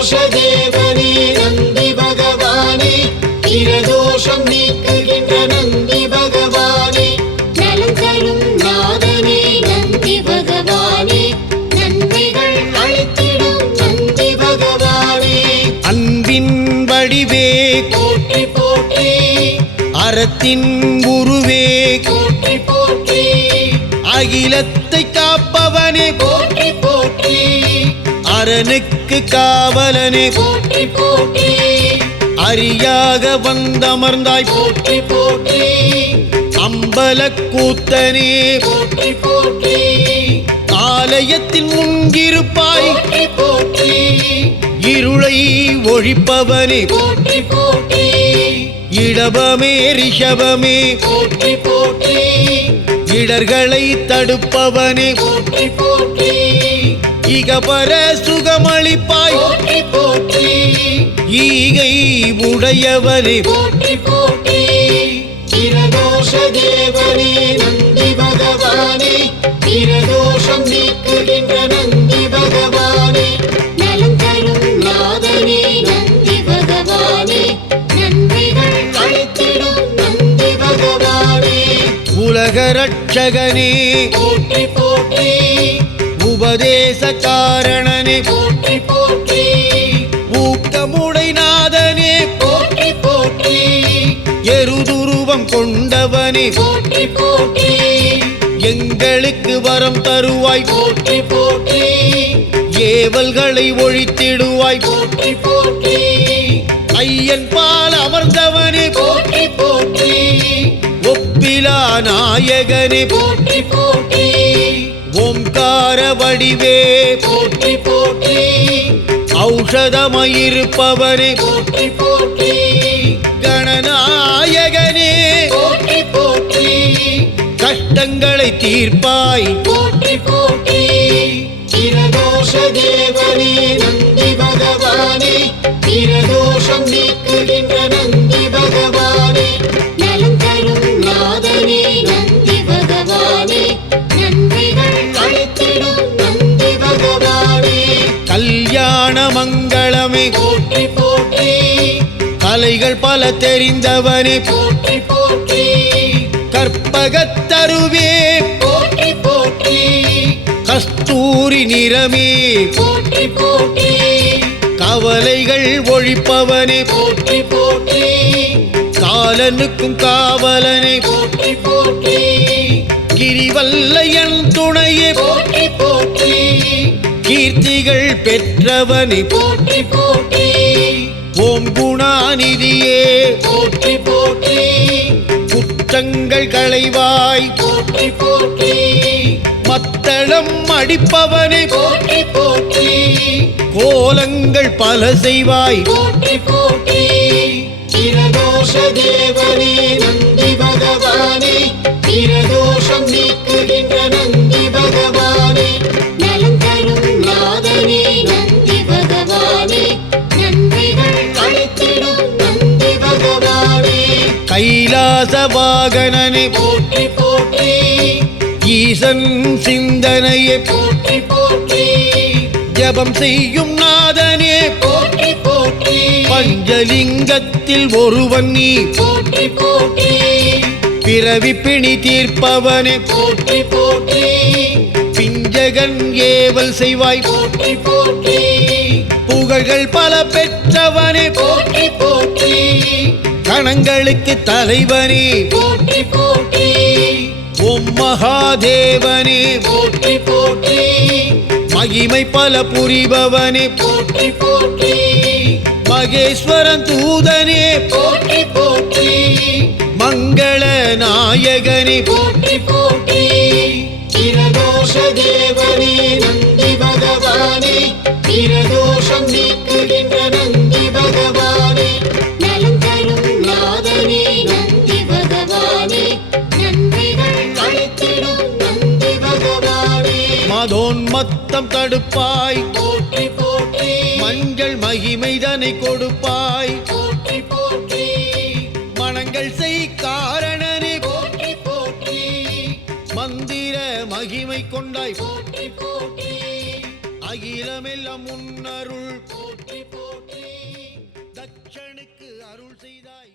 பிரதோஷ தேவனே நந்தி பகவானே, பிரதோஷம் நீக்குகின்ற நந்தி பகவானே, நலம் தரும் நாதனே நந்தி பகவானே, நன்மைகள் அளித்திடும் நந்தி பகவானே. அன்பின் வடிவே போற்றி போற்றி, அறத்தின் குருவே போற்றி போற்றி, அகிலத்தை காப்பவனே போற்றி போற்றி, அரணுக்கு காவலனே போற்றி போற்றி, அரியாக வந்தமர்ந்தாய் போற்றி போற்றி, அம்பலக்கூத்தனே போற்றி போற்றி, ஆலயத்தின் முன்கிருப்பாய் போற்றி போற்றி, இருளை ஒழிப்பவனே போற்றி போற்றி, இடபமே ரிஷபமே போற்றி போற்றி, இடர்களை தடுப்பவனே போற்றி போற்றி, இகபர சுகமளிப்பாய் போற்றி போற்றி, ஈகை உடையவனே போற்றி போற்றி, பிரதோஷ தேவனே நந்தி பகவானே, பிரதோஷம் நீக்குகின்ற நந்தி பகவானே, நலம் தரும் நாதனே நந்தி பகவானே, நன்மைகள் அளித்திடும் நந்தி பகவானே. உலக ரட்சகனே போற்றி போற்றி, உபதேச காரணனே போற்றி போற்றி, ஊக்கமுடை நாதனே போற்றி போற்றி, எருதுருவம் கொண்டவனே போற்றி போற்றி, எங்களுக்கு வரம் தருவாய் போற்றி போற்றி, ஏவல்களை ஒழித்திடுவாய் போற்றி போற்றி, ஐயன் பால் அமர்ந்தவனே போற்றி போற்றி, ஒப்பிலா நாயகனே போற்றி போற்றி, ஓம்கார வடிவே போற்றி போற்றி, ஔஷதமயிருப்பவனே போற்றி போற்றி, கணநாயகனே போற்றி போற்றி, கஷ்டங்களை தீர்ப்பாய் போற்றி போற்றி, பிரதோஷ தேவனே நந்தி பகவானே, பிரதோஷம் நீக்குகின்ற நந்தி பகவானே, நலம் தரும் நாதனே நந்தி பகவானே, நன்மைகள் அளித்திடும் நந்தி பகவானே. கல்யாண மங்களமே போற்றி போற்றி, கலைகள் பல தெரிந்தவனே போற்றி போற்றி, கற்பகத்தருவே போற்றி போற்றி, கஸ்தூரி நிறமே போற்றி போற்றி, கவலைகள் ஒழிப்பவனே போற்றி போற்றி, காலனுக்கும் காவலனே போற்றி போற்றி, கிரிவல்லையன் துணையே போற்றி போற்றி, கீர்த்திகள் பெற்றவனே போற்றி போற்றி, ஓம் குணாநிதியே போற்றி போற்றி, குற்றங்கள் களைவாய் போற்றி போற்றி, மத்தளம் அடிப்பவனே போற்றி போற்றி, கோலங்கள் பல செய்வாய் போற்றி போற்றி, பிரதோஷ தேவனே நந்தி பகவானே, பிரதோஷம் நீக்குகின்ற நந்தி பகவானே, நலம் தரும் நாதனே நந்தி பகவானே, நன்மைகள் அளித்திடும் நந்தி பகவானே. கைலாச வாகனனே போற்றி போற்றி, ஈசன் சிந்தனையே போற்றி போற்றி, ஜபம் செய்யும் நாதனே போற்றி போற்றி, பஞ்சலிங்கத்தில் ஒருவன் நீ போற்றி போற்றி, பிறவி பிணி தீர்ப்பவனே போற்றி போற்றி, பிஞ்சகன் ஏவல் செய்வாய் போற்றி போற்றி, புகழ்கள் பல பெற்றவனே போற்றி போற்றி, கணங்களுக்கு தலைவனே போற்றி போற்றி, ஓம் மகாதேவனே போற்றி போற்றி, மகிமை பல புரிபவனே போற்றி போற்றி, மகேஸ்வரன் தூதனே போற்றி போற்றி, மங்கள நாயகனே போற்றி போற்றி, பிரதோஷ தேவனே நந்தி பகவானே, பிரதோஷம் நீக்குகின்ற நந்தி பகவானே, நலம் தரும் நாதனே நந்தி பகவானே, நன்மைகள் அளித்திடும் நந்தி பகவானே. மதோன்மத்தம் தடுப்பாய் போற்றி போற்றி, மஞ்சள் மகிமைதனை கொடுப்பாய் போற்றி போற்றி, மனங்கள் செய் காரணனே போற்றி போற்றி, மந்திர மகிமை கொண்டாய் போற்றி போற்றி, அகிலமெல்லாம் முன்னருள் போற்றி அருள் செய்தாய்